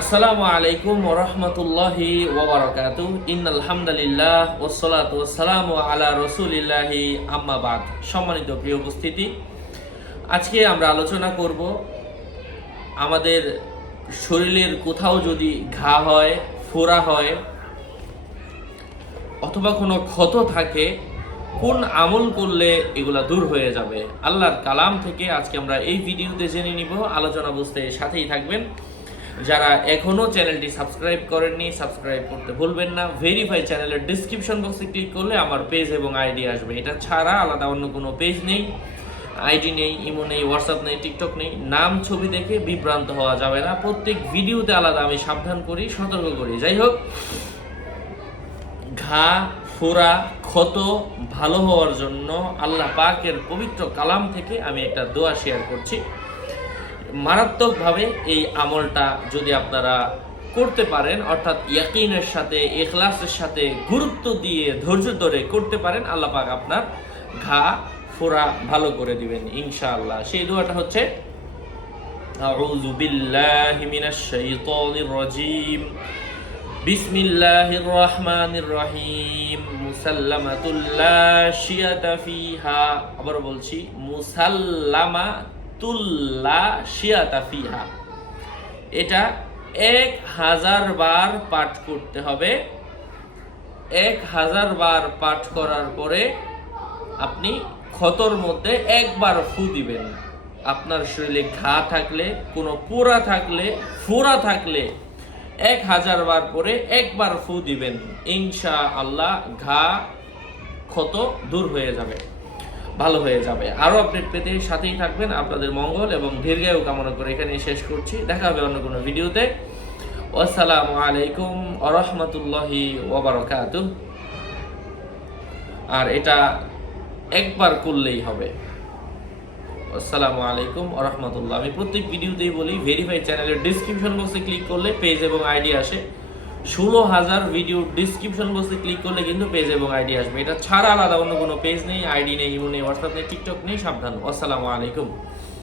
আসসালামু আলাইকুম ওয়া রাহমাতুল্লাহি ওয়া বারাকাতুহু। ইন্নাল হামদুলিল্লাহ ওয়াসসালাতু ওয়াসসালামু আলা রাসূলিল্লাহি আম্মা বাদ। সম্মানিত প্রিয় উপস্থিতি, আজকে আমরা আলোচনা করব আমাদের শরীরের কোথাও যদি ঘা হয়, ফোড়া হয় অথবা কোনো ক্ষত থাকে, কোন আমল করলে এগুলা দূর হয়ে যাবে। আল্লাহর কালাম থেকে আজকে আমরা এই ভিডিওতে জেনে নিব। আলোচনা বুঝতে সাথেই থাকবেন। যারা এখনো চ্যানেলটি সাবস্ক্রাইব করেননি, সাবস্ক্রাইব করতে ভুলবেন না। ভেরিফাই চ্যানেলের ডিসক্রিপশন বক্সে ক্লিক করলে আমার পেজ এবং আইডি আসবে। এটা ছাড়া আলাদা অন্য কোনো পেজ নেই, আইডি নেই, ইমো নেই, হোয়াটসঅ্যাপ নেই, টিকটক নেই। নাম ছবি দেখে বিভ্রান্ত হওয়া যাবে না। প্রত্যেক ভিডিওতে আলাদা আমি সাবধান করি, সতর্ক করি। যাই হোক, ঘা, ফোড়া, ক্ষত ভালো হওয়ার জন্য আল্লাহ পাকের পবিত্র কালাম থেকে আমি একটা দোয়া শেয়ার করছি। মারাত্মকভাবে এই আমলটা যদি আপনারা করতে পারেন, অর্থাৎ ইয়াকিনের সাথে, ইখলাসের সাথে, গুরুত্ব দিয়ে ধৈর্য ধরে করতে পারেন, আল্লাহ পাক আপনার ঘা, ফোড়া ভালো করে দিবেন ইনশাআল্লাহ। সেই দোয়াটা হচ্ছে আউযু বিল্লাহি মিনাশ শাইতানির রাজীম, বিসমিল্লাহির রহমানির রহিম, মুসাল্লামাতুল লা শিয়াতা ফিহা। আবার বলছি, মুসাল্লামাতুল লা শিয়াতা ফিহা। এটা 1000 বার পাঠ করতে হবে। 1000 বার পাঠ করার পরে আপনি ক্ষতর মধ্যে একবার ফু দিবেন। আপনার শরীরে ঘা থাকলে, কোনো পোড়া থাকলে, ফোড়া থাকলে 1000 বার পরে একবার ফু দিবেন, ইনশাআল্লাহ ঘা, ক্ষত দূর হয়ে যাবে, ভালো হয়ে যাবে। আরো আপডেট পেতে সাথেই থাকবেন। আপনাদের মঙ্গল এবং দীর্ঘায়ু কামনা করে এখানেই শেষ করছি। দেখা হবে অন্য কোনো ভিডিওতে। আসসালামু আলাইকুম ওয়া রাহমাতুল্লাহি ওয়া বারাকাতুহু। আর এটা একবার করলেই হবে। আসসালামু আলাইকুম ওয়া রাহমাতুল্লাহ। আমি প্রত্যেক ভিডিওতেই বলি, ভেরিফাই চ্যানেলের ডিসক্রিপশন বক্সে ক্লিক করলে পেজ এবং আইডি আসে। 16,000 ভিডিও ডিসক্রিপশন বক্সে ক্লিক করলে কিন্তু পেজ এবং আইডি আসবে। এটা ছাড়া আলাদা অন্য কোনো পেজ নেই, আইডি নেই, ইমো নেই, হোয়াটসঅ্যাপ নেই, টিকটক নেই। সাবধান। আসসালামু আলাইকুম।